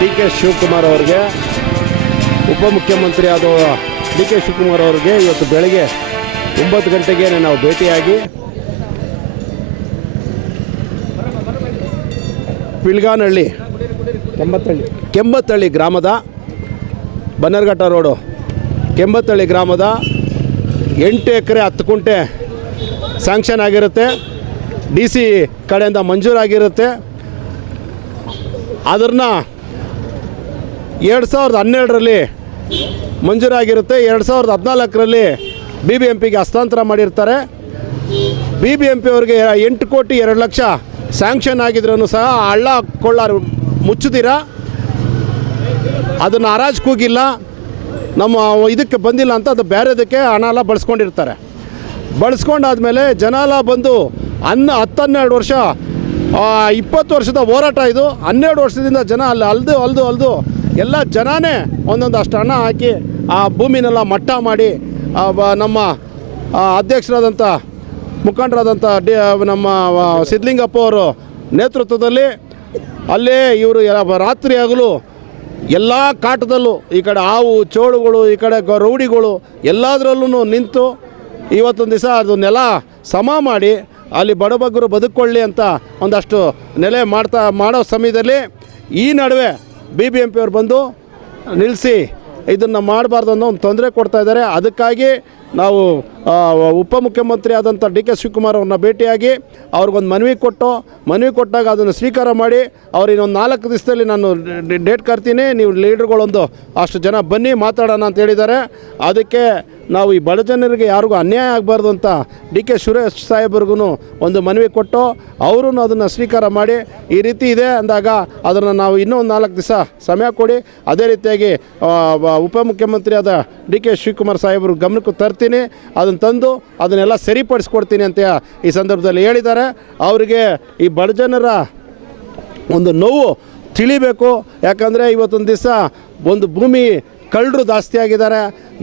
D K Shivakumar ಅವರಿಗೆ ಉಪಮುಖ್ಯಮಂತ್ರಿ ಆದ ಡಿ ಕೆ ಶಿವಕುಮಾರ್ ಅವರಿಗೆ ಇವತ್ತು ಬೆಳಗ್ಗೆ ಒಂಬತ್ತು ಗಂಟೆಗೆ ನಾವು ಭೇಟಿಯಾಗಿ ಪಿಳ್ಗಾನಹಳ್ಳಿ ಕೆಂಬತ್ತಳ್ಳಿ. ಕೆಂಬತ್ತಳ್ಳಿ ಗ್ರಾಮದ ಬನ್ನರ್ಘಟ್ಟ ರೋಡು. ಕೆಂಬತ್ತಳ್ಳಿ ಗ್ರಾಮದ ಎಂಟು ಎಕರೆ ಹತ್ತು ಕುಂಟೆ ಸ್ಯಾಂಕ್ಷನ್ ಆಗಿರುತ್ತೆ. ಡಿ ಸಿ ಕಡೆಯಿಂದ ಮಂಜೂರಾಗಿರುತ್ತೆ. ಅದನ್ನು ಎರಡು ಸಾವಿರದ ಹನ್ನೆರಡರಲ್ಲಿ ಮಂಜೂರಾಗಿರುತ್ತೆ. ಎರಡು ಸಾವಿರದ ಹದಿನಾಲ್ಕರಲ್ಲಿ ಬಿ ಬಿ ಎಂ ಪಿಗೆ ಹಸ್ತಾಂತರ ಮಾಡಿರ್ತಾರೆ. ಬಿ ಬಿ ಎಂ ಪಿ ಅವ್ರಿಗೆ ಎಂಟು ಕೋಟಿ ಎರಡು ಲಕ್ಷ ಸ್ಯಾಂಕ್ಷನ್ ಆಗಿದ್ರೂ ಸಹ ಹಳ್ಳ ಕೊಳ್ಳ ಮುಚ್ಚುತ್ತೀರಾ ಅದನ್ನು ಹರಾಜು ಕೂಗಿಲ್ಲ. ನಮ್ಮ ಇದಕ್ಕೆ ಬಂದಿಲ್ಲ ಅಂತ ಅದು ಬೇರೆದಕ್ಕೆ ಹಣ ಎಲ್ಲ ಬಳಸ್ಕೊಂಡಿರ್ತಾರೆ. ಬಳಸ್ಕೊಂಡಾದ್ಮೇಲೆ ಜನ ಎಲ್ಲ ಬಂದು ಹನ್ನ ಹತ್ತನ್ನೆರಡು ವರ್ಷ ಆ, ಇಪ್ಪತ್ತು ವರ್ಷದ ಹೋರಾಟ ಇದು. ಹನ್ನೆರಡು ವರ್ಷದಿಂದ ಜನ ಅಲ್ಲಿ ಅಲ್ದು ಅಲ್ದು ಅಲ್ದು ಎಲ್ಲ ಜನನೇ ಒಂದೊಂದಷ್ಟು ಹಣ ಹಾಕಿ ಆ ಭೂಮಿನೆಲ್ಲ ಮಟ್ಟ ಮಾಡಿ ನಮ್ಮ ಅಧ್ಯಕ್ಷರಾದಂಥ, ಮುಖಂಡರಾದಂಥ ಡಿ ನಮ್ಮ ಸಿದ್ಲಿಂಗಪ್ಪ ಅವರು ನೇತೃತ್ವದಲ್ಲಿ ಅಲ್ಲೇ ಇವರು ರಾತ್ರಿ ಆಗಲು ಎಲ್ಲ ಕಾಟದಲ್ಲೂ ಈ ಕಡೆ ಹಾವು, ಚೋಳುಗಳು, ಈ ಕಡೆ ರೌಡಿಗಳು ಎಲ್ಲದರಲ್ಲೂ ನಿಂತು ಇವತ್ತೊಂದು ದಿವಸ ಅದು ನೆಲ ಸಮ ಮಾಡಿ ಅಲ್ಲಿ ಬಡಬಗ್ಗರು ಬದುಕೊಳ್ಳಿ ಅಂತ ಒಂದಷ್ಟು ನೆಲೆ ಮಾಡ್ತಾ, ಮಾಡೋ ಸಮಯದಲ್ಲಿ ಈ ನಡುವೆ ಬಿ ಬಿ ಎಂ ಬಂದು ನಿಲ್ಲಿಸಿ ಇದನ್ನು ಮಾಡಬಾರ್ದು ಅನ್ನೋ ಒಂದು ತೊಂದರೆ ಕೊಡ್ತಾ ಇದ್ದಾರೆ. ಅದಕ್ಕಾಗಿ ನಾವು ಉಪಮುಖ್ಯಮಂತ್ರಿ ಆದಂಥ ಡಿ ಕೆ ಶಿವಕುಮಾರ್ ಅವ್ರನ್ನ ಭೇಟಿಯಾಗಿ ಅವ್ರಿಗೊಂದು ಮನವಿ ಕೊಟ್ಟು, ಮನವಿ ಕೊಟ್ಟಾಗ ಅದನ್ನು ಸ್ವೀಕಾರ ಮಾಡಿ, ಅವ್ರು ಇನ್ನೊಂದು ನಾಲ್ಕು ದಿವಸದಲ್ಲಿ ನಾನು ಡೇಟ್ ಕರ್ತೀನಿ ನೀವು ಲೀಡ್ರ್ಗಳೊಂದು ಅಷ್ಟು ಜನ ಬನ್ನಿ ಮಾತಾಡೋಣ ಅಂತ ಹೇಳಿದ್ದಾರೆ. ಅದಕ್ಕೆ ನಾವು ಈ ಬಡ ಜನರಿಗೆ ಯಾರಿಗೂ ಅನ್ಯಾಯ ಆಗಬಾರ್ದು ಅಂತ ಡಿ ಕೆ ಸುರೇಶ್ ಸಾಹೇಬ್ರಿಗೂ ಒಂದು ಮನವಿ ಕೊಟ್ಟು ಅವರು ಅದನ್ನು ಸ್ವೀಕಾರ ಮಾಡಿ ಈ ರೀತಿ ಇದೆ ಅಂದಾಗ ಅದನ್ನು ನಾವು ಇನ್ನೂ ಒಂದು ನಾಲ್ಕು ದಿವಸ ಸಮಯ ಕೊಡಿ. ಅದೇ ರೀತಿಯಾಗಿ ಉಪಮುಖ್ಯಮಂತ್ರಿಯಾದ ಡಿ ಕೆ ಶಿವಕುಮಾರ್ ಸಾಹೇಬ್ರ ಗಮನಕ್ಕೂ ತರ್ತೀನಿ. ಅದನ್ನು ತಂದು ಅದನ್ನೆಲ್ಲ ಸರಿಪಡಿಸ್ಕೊಡ್ತೀನಿ ಅಂತ ಈ ಸಂದರ್ಭದಲ್ಲಿ ಹೇಳಿದ್ದಾರೆ. ಅವರಿಗೆ ಈ ಬಡ ಜನರ ಒಂದು ನೋವು ತಿಳಿಬೇಕು. ಯಾಕಂದರೆ ಇವತ್ತೊಂದು ದಿವಸ ಒಂದು ಭೂಮಿ ಕಳ್ಳರು ಜಾಸ್ತಿ ಆಗಿದ್ದಾರೆ.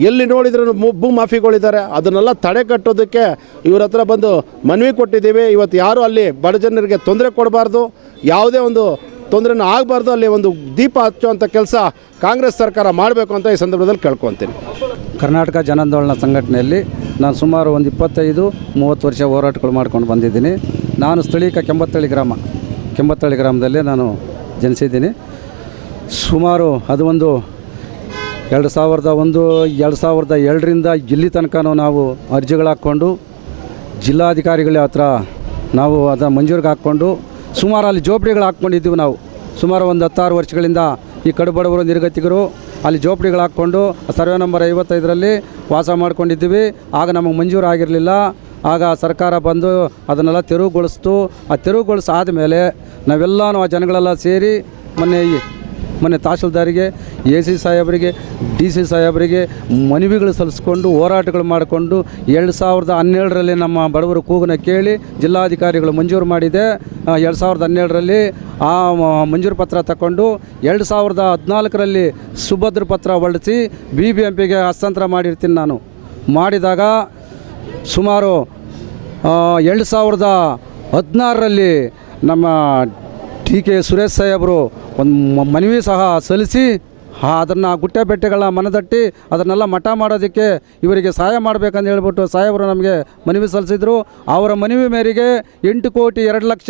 ಎಲ್ಲಿ ನೋಡಿದ್ರೂ ಭೂ ಮಾಫಿಗಳಿದ್ದಾರೆ ಅದನ್ನೆಲ್ಲ ತಡೆ ಕಟ್ಟೋದಕ್ಕೆ ಇವ್ರ ಹತ್ರ ಬಂದು ಮನವಿ ಕೊಟ್ಟಿದ್ದೀವಿ. ಇವತ್ತು ಯಾರು ಅಲ್ಲಿ ಬಡ ಜನರಿಗೆ ತೊಂದರೆ ಕೊಡಬಾರ್ದು. ಯಾವುದೇ ಒಂದು ತೊಂದರೆನೂ ಆಗಬಾರ್ದು. ಅಲ್ಲಿ ಒಂದು ದೀಪ ಹಚ್ಚುವಂಥ ಕೆಲಸ ಕಾಂಗ್ರೆಸ್ ಸರ್ಕಾರ ಮಾಡಬೇಕು ಅಂತ ಈ ಸಂದರ್ಭದಲ್ಲಿ ಕೇಳ್ಕೊತೀನಿ ಕರ್ನಾಟಕ ಜನಾಂದೋಲನ ಸಂಘಟನೆಯಲ್ಲಿ ನಾನು ಸುಮಾರು ಒಂದು ಇಪ್ಪತ್ತೈದು, ಮೂವತ್ತು ವರ್ಷ ಹೋರಾಟಗಳು ಮಾಡ್ಕೊಂಡು ಬಂದಿದ್ದೀನಿ. ನಾನು ಸ್ಥಳೀಯ ಕೆಂಬತ್ತಳ್ಳಿ ಗ್ರಾಮ, ಕೆಂಬತ್ತಳ್ಳಿ ಗ್ರಾಮದಲ್ಲೇ ನಾನು ಜನಿಸಿದ್ದೀನಿ. ಸುಮಾರು ಅದು ಒಂದು ಎರಡು ಸಾವಿರದ ಒಂದು, ಎರಡು ಸಾವಿರದ ಎರಡರಿಂದ ಇಲ್ಲಿ ತನಕನೂ ನಾವು ಅರ್ಜಿಗಳು ಹಾಕ್ಕೊಂಡು ಜಿಲ್ಲಾಧಿಕಾರಿಗಳ ಹತ್ರ ನಾವು ಅದನ್ನು ಮಂಜೂರಿಗೆ ಹಾಕ್ಕೊಂಡು ಸುಮಾರು ಅಲ್ಲಿ ಜೋಪಡಿಗಳು ಹಾಕ್ಕೊಂಡಿದ್ದೀವಿ ನಾವು. ಸುಮಾರು ಒಂದು ಹತ್ತಾರು ವರ್ಷಗಳಿಂದ ಈ ಕಡುಬಡವರು ನಿರ್ಗತಿಕರು ಅಲ್ಲಿ ಜೋಪಡಿಗಳು ಹಾಕ್ಕೊಂಡು ಸರ್ವೆ ನಂಬರ್ ಐವತ್ತೈದರಲ್ಲಿ ವಾಸ ಮಾಡ್ಕೊಂಡಿದ್ದೀವಿ. ಆಗ ನಮಗೆ ಮಂಜೂರು ಆಗಿರಲಿಲ್ಲ. ಆಗ ಸರ್ಕಾರ ಬಂದು ಅದನ್ನೆಲ್ಲ ತೆರವುಗೊಳಿಸ್ತು. ಆ ತೆರವುಗೊಳಿಸಾದ ಆದಮೇಲೆ ನಾವೆಲ್ಲನೂ ಆ ಜನಗಳೆಲ್ಲ ಸೇರಿ ಮೊನ್ನೆ ಮೊನ್ನೆ ತಹಶೀಲ್ದಾರಿಗೆ, ಎ ಸಿ ಸಾಹೇಬರಿಗೆ, ಡಿ ಸಿ ಸಾಹೇಬರಿಗೆ ಮನವಿಗಳು ಸಲ್ಲಿಸ್ಕೊಂಡು ಹೋರಾಟಗಳು ಮಾಡಿಕೊಂಡು ಎರಡು ಸಾವಿರದ ಹನ್ನೆರಡರಲ್ಲಿ ನಮ್ಮ ಬಡವರ ಕೂಗನ ಕೇಳಿ ಜಿಲ್ಲಾಧಿಕಾರಿಗಳು ಮಂಜೂರು ಮಾಡಿದೆ. ಎರಡು ಸಾವಿರದ ಹನ್ನೆರಡರಲ್ಲಿ ಆ ಮಂಜೂರು ಪತ್ರ ತಗೊಂಡು ಎರಡು ಸಾವಿರದ ಹದಿನಾಲ್ಕರಲ್ಲಿ ಸುಭದ್ರ ಪತ್ರ ಹೊರಡಿಸಿ ಬಿ ಬಿ ಎಂ ಪಿಗೆ ಹಸ್ತಾಂತರ ಮಾಡಿರ್ತೀನಿ ನಾನು. ಮಾಡಿದಾಗ ಸುಮಾರು ಎರಡು ಸಾವಿರದ ಹದಿನಾರರಲ್ಲಿ ನಮ್ಮ ಟಿ ಕೆ ಸುರೇಶ್ ಸಾಹೇಬರು ಒಂದು ಮನವಿ ಸಹ ಸಲ್ಲಿಸಿ ಅದನ್ನು ಗುಟ್ಟೆ ಬೆಟ್ಟೆಗಳ ಮನದಟ್ಟಿ ಅದನ್ನೆಲ್ಲ ಮಠ ಮಾಡೋದಕ್ಕೆ ಇವರಿಗೆ ಸಹಾಯ ಮಾಡಬೇಕಂತ ಹೇಳ್ಬಿಟ್ಟು ಸಾಹೇಬರು ನಮಗೆ ಮನವಿ ಸಲ್ಲಿಸಿದರು. ಅವರ ಮನವಿ ಮೇರೆಗೆ ಎಂಟು ಕೋಟಿ ಎರಡು ಲಕ್ಷ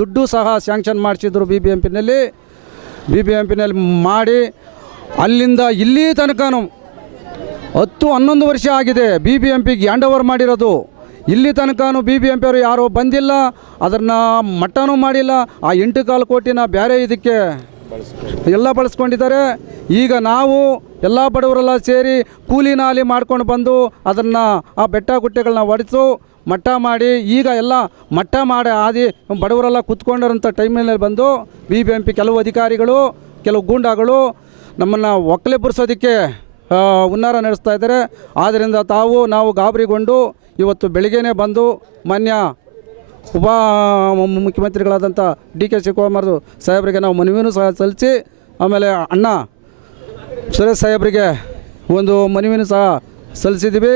ದುಡ್ಡು ಸಹ ಸ್ಯಾಂಕ್ಷನ್ ಮಾಡಿಸಿದ್ರು ಬಿ ಬಿ ಎಂ ಪಿನಲ್ಲಿ ಬಿ ಬಿ ಎಂ ಪಿನಲ್ಲಿ ಮಾಡಿ, ಅಲ್ಲಿಂದ ಇಲ್ಲಿ ತನಕ ಹತ್ತು ಹನ್ನೊಂದು ವರ್ಷ ಆಗಿದೆ ಬಿ ಬಿ ಎಂ ಪಿಗೆ ಹ್ಯಾಂಡ್ ಓವರ್ ಮಾಡಿರೋದು. ಇಲ್ಲಿ ತನಕನೂ ಬಿ ಬಿ ಎಂ ಪಿ ಅವರು ಯಾರೂ ಬಂದಿಲ್ಲ, ಅದನ್ನು ಮಟ್ಟನೂ ಮಾಡಿಲ್ಲ. ಆ ಎಂಟು ಕಾಲು ಕೋಟಿನ ಬೇರೆ ಇದಕ್ಕೆ ಎಲ್ಲ ಬಳಸ್ಕೊಂಡಿದ್ದಾರೆ. ಈಗ ನಾವು ಎಲ್ಲ ಬಡವರೆಲ್ಲ ಸೇರಿ ಕೂಲಿ ನಾಲಿ ಮಾಡ್ಕೊಂಡು ಬಂದು ಅದನ್ನು ಆ ಬೆಟ್ಟ ಗುಟ್ಟೆಗಳನ್ನ ಒಡೆಸು ಮಟ್ಟ ಮಾಡಿ, ಈಗ ಎಲ್ಲ ಮಟ್ಟ ಮಾಡಿ ಆದಿ ಬಡವರೆಲ್ಲ ಕುತ್ಕೊಂಡಿರೋಂಥ ಟೈಮಲ್ಲಿ ಬಂದು ಬಿ ಬಿ ಎಂ ಪಿ ಕೆಲವು ಅಧಿಕಾರಿಗಳು, ಕೆಲವು ಗೂಂಡಾಗಳು ನಮ್ಮನ್ನು ಒಕ್ಕಲೆಬ್ಬರಿಸೋದಕ್ಕೆ ಹುನ್ನಾರ ನಡೆಸ್ತಾ ಇದ್ದಾರೆ. ಆದ್ದರಿಂದ ತಾವು ನಾವು ಗಾಬರಿಗೊಂಡು ಇವತ್ತು ಬೆಳಿಗ್ಗೆನೇ ಬಂದು ಮಾನ್ಯ ಉಪ ಮುಖ್ಯಮಂತ್ರಿಗಳಾದಂಥ ಡಿ ಕೆ ಶಿವಕುಮಾರ್ ಸಾಹೇಬರಿಗೆ ನಾವು ಮನವಿಯೂ ಸಹ ಸಲ್ಲಿಸಿ, ಆಮೇಲೆ ಅಣ್ಣ ಸುರೇಶ್ ಸಾಹೇಬರಿಗೆ ಒಂದು ಮನವಿಯೂ ಸಹ ಸಲ್ಲಿಸಿದ್ದೀವಿ.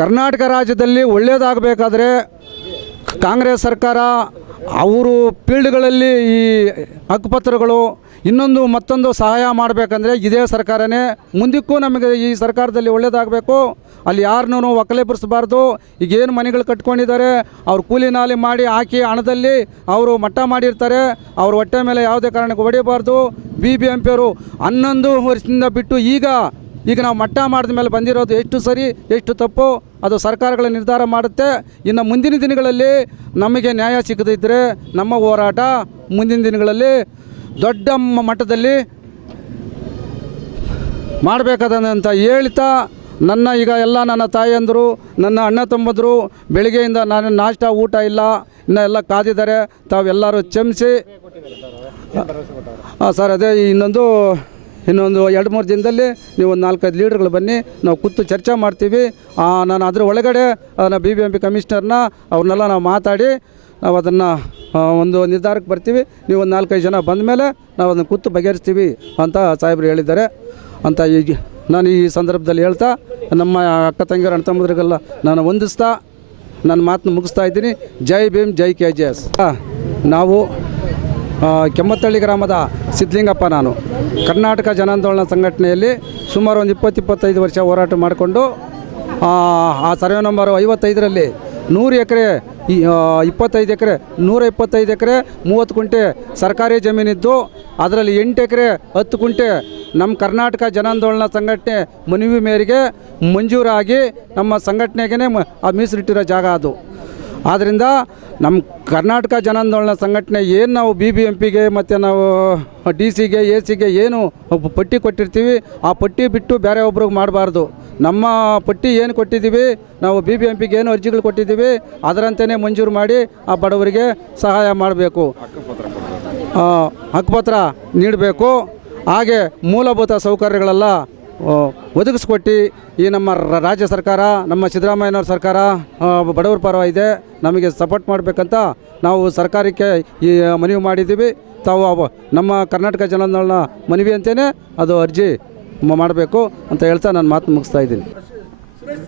ಕರ್ನಾಟಕ ರಾಜ್ಯದಲ್ಲಿ ಒಳ್ಳೆಯದಾಗಬೇಕಾದ್ರೆ ಕಾಂಗ್ರೆಸ್ ಸರ್ಕಾರ, ಅವರು ಫೀಲ್ಡ್ಗಳಲ್ಲಿ ಈ ಹಕ್ಕುಪತ್ರಗಳು ಇನ್ನೊಂದು ಮತ್ತೊಂದು ಸಹಾಯ ಮಾಡಬೇಕಂದ್ರೆ ಇದೇ ಸರ್ಕಾರನೇ. ಮುಂದಕ್ಕೂ ನಮಗೆ ಈ ಸರ್ಕಾರದಲ್ಲಿ ಒಳ್ಳೆಯದಾಗಬೇಕು ಅಲ್ಲಿ ಯಾರನ್ನೂ ಈಗ ಈಗೇನು ಮನೆಗಳು ಕಟ್ಕೊಂಡಿದ್ದಾರೆ, ಅವ್ರು ಕೂಲಿ ನಾಲಿ ಮಾಡಿ ಹಾಕಿ ಹಣದಲ್ಲಿ ಅವರು ಮಟ್ಟ ಮಾಡಿರ್ತಾರೆ. ಅವ್ರ ಹೊಟ್ಟೆ ಮೇಲೆ ಯಾವುದೇ ಕಾರಣಕ್ಕೂ ಹೊಡಿಬಾರ್ದು. ಬಿ ಬಿ ಎಂ ಪಿಯವರು ಹನ್ನೊಂದು ವರ್ಷದಿಂದ ಬಿಟ್ಟು ಈಗ ಈಗ ನಾವು ಮಟ್ಟ ಮಾಡಿದ ಮೇಲೆ ಬಂದಿರೋದು ಎಷ್ಟು ಸರಿ, ಎಷ್ಟು ತಪ್ಪು, ಅದು ಸರ್ಕಾರಗಳ ನಿರ್ಧಾರ ಮಾಡುತ್ತೆ. ಇನ್ನು ಮುಂದಿನ ದಿನಗಳಲ್ಲಿ ನಮಗೆ ನ್ಯಾಯ ಸಿಗದಿದ್ದರೆ ನಮ್ಮ ಹೋರಾಟ ಮುಂದಿನ ದಿನಗಳಲ್ಲಿ ದೊಡ್ಡ ಮಟ್ಟದಲ್ಲಿ ಮಾಡಬೇಕಾದಂತ ಹೇಳ್ತಾ ನನ್ನ ಈಗ ಎಲ್ಲ ನನ್ನ ತಾಯಿಯಂದರು ನನ್ನ ಅಣ್ಣ ತಮ್ಮಂದರು, ಬೆಳಿಗ್ಗೆಯಿಂದ ನಾನು ನಾಷ್ಟ, ಊಟ ಇಲ್ಲ, ಇನ್ನು ಎಲ್ಲ ಕಾದಿದ್ದಾರೆ, ತಾವೆಲ್ಲರೂ ಚಮಿಸಿ ಹಾಂ ಸರ್, ಅದೇ ಇನ್ನೊಂದು ಇನ್ನೊಂದು ಎರಡು ಮೂರು ದಿನದಲ್ಲಿ ನೀವು ಒಂದು ನಾಲ್ಕೈದು ಲೀಡ್ರ್ಗಳು ಬನ್ನಿ, ನಾವು ಕೂತು ಚರ್ಚೆ ಮಾಡ್ತೀವಿ. ನಾನು ಅದರ ಒಳಗಡೆ ಬಿ ಬಿ ಎಂ ಪಿ ಕಮಿಷನರ್ನ ಅವ್ರನ್ನೆಲ್ಲ ನಾವು ಮಾತಾಡಿ ನಾವು ಅದನ್ನು ಒಂದು ನಿರ್ಧಾರಕ್ಕೆ ಬರ್ತೀವಿ. ನೀವು ಒಂದು ನಾಲ್ಕೈದು ಜನ ಬಂದ ಮೇಲೆ ನಾವು ಅದನ್ನು ಕೂತು ಬಗೆಹರಿಸ್ತೀವಿ ಅಂತ ಸಾಹೇಬರು ಹೇಳಿದ್ದಾರೆ. ಅಂತ ಈಗ ನಾನು ಈ ಸಂದರ್ಭದಲ್ಲಿ ಹೇಳ್ತಾ ನಮ್ಮ ಅಕ್ಕ ತಂಗಿಯರ ಅಣ್ಣ ತಮ್ಮದ್ರಿಗೆಲ್ಲ ನಾನು ವಂದಿಸ್ತಾ ನನ್ನ ಮಾತನ್ನು ಮುಗಿಸ್ತಾ ಇದ್ದೀನಿ. ಜೈ ಭೀಮ್ ಜೈ ಕೆ ಜೆ ಎಸ್ ನಾವು ಕೆಮ್ಮತ್ತಳ್ಳಿ ಗ್ರಾಮದ ಸಿದ್ಧಲಿಂಗಪ್ಪ ನಾನು. ಕರ್ನಾಟಕ ಜನಾಂದೋಲನ ಸಂಘಟನೆಯಲ್ಲಿ ಸುಮಾರು ಒಂದು ಇಪ್ಪತ್ತು ಇಪ್ಪತ್ತೈದು ವರ್ಷ ಹೋರಾಟ ಮಾಡಿಕೊಂಡು ಆ, ಆ ಸರ್ವೆ ನಂಬರು ಐವತ್ತೈದರಲ್ಲಿ ನೂರು ಎಕರೆ ಇಪ್ಪತ್ತೈದು ಎಕರೆ, ನೂರ ಇಪ್ಪತ್ತೈದು ಎಕರೆ, ಮೂವತ್ತು ಕುಂಟೆ ಸರ್ಕಾರಿ ಜಮೀನಿದ್ದು, ಅದರಲ್ಲಿ ಎಂಟು ಎಕರೆ, ಹತ್ತು ಕುಂಟೆ ನಮ್ಮ ಕರ್ನಾಟಕ ಜನಾಂದೋಲನ ಸಂಘಟನೆ ಮನವಿ ಮೇರೆಗೆ ಮಂಜೂರಾಗಿ ನಮ್ಮ ಸಂಘಟನೆಗೆ ಮೀಸಲಿಟ್ಟಿರೋ ಜಾಗ ಅದು. ಆದ್ದರಿಂದ ನಮ್ಮ ಕರ್ನಾಟಕ ಜನಾಂದೋಲನ ಸಂಘಟನೆ ಏನು ನಾವು ಬಿ ಬಿ ಎಂ ಪಿಗೆ ಮತ್ತು ನಾವು ಡಿ ಸಿಗೆ ಎ ಸಿಗೆ ಏನು ಪಟ್ಟಿ ಕೊಟ್ಟಿರ್ತೀವಿ, ಆ ಪಟ್ಟಿ ಬಿಟ್ಟು ಬೇರೆ ಒಬ್ರಿಗೆ ಮಾಡಬಾರ್ದು. ನಮ್ಮ ಪಟ್ಟಿ ಏನು ಕೊಟ್ಟಿದ್ದೀವಿ ನಾವು ಬಿ ಬಿ ಎಂ ಪಿಗೆ ಏನು ಅರ್ಜಿಗಳು ಕೊಟ್ಟಿದ್ದೀವಿ ಅದರಂತೆಯೇ ಮಂಜೂರು ಮಾಡಿ ಆ ಬಡವರಿಗೆ ಸಹಾಯ ಮಾಡಬೇಕು. ಹಕ್ಕುಪತ್ರ ನೀಡಬೇಕು. ಹಾಗೆ ಮೂಲಭೂತ ಸೌಕರ್ಯಗಳೆಲ್ಲ ಒದಗಿಸ್ಕೊಟ್ಟು ಈ ನಮ್ಮ ರಾಜ್ಯ ಸರ್ಕಾರ, ನಮ್ಮ ಸಿದ್ದರಾಮಯ್ಯನವ್ರ ಸರ್ಕಾರ ಬಡವರ ಪರ ಇದೆ ನಮಗೆ ಸಪೋರ್ಟ್ ಮಾಡಬೇಕಂತ ನಾವು ಸರ್ಕಾರಕ್ಕೆ ಈ ಮನವಿ ಮಾಡಿದ್ದೀವಿ. ತಾವು ನಮ್ಮ ಕರ್ನಾಟಕ ಜನಗಳನ್ನ ಮನವಿ ಅಂತೇನೆ ಅದು ಅರ್ಜಿ ಮಾಡಬೇಕು ಅಂತ ಹೇಳ್ತಾ ನಾನು ಮಾತು ಮುಗಿಸ್ತಾ ಇದ್ದೀನಿ. ಸುರೇಶ್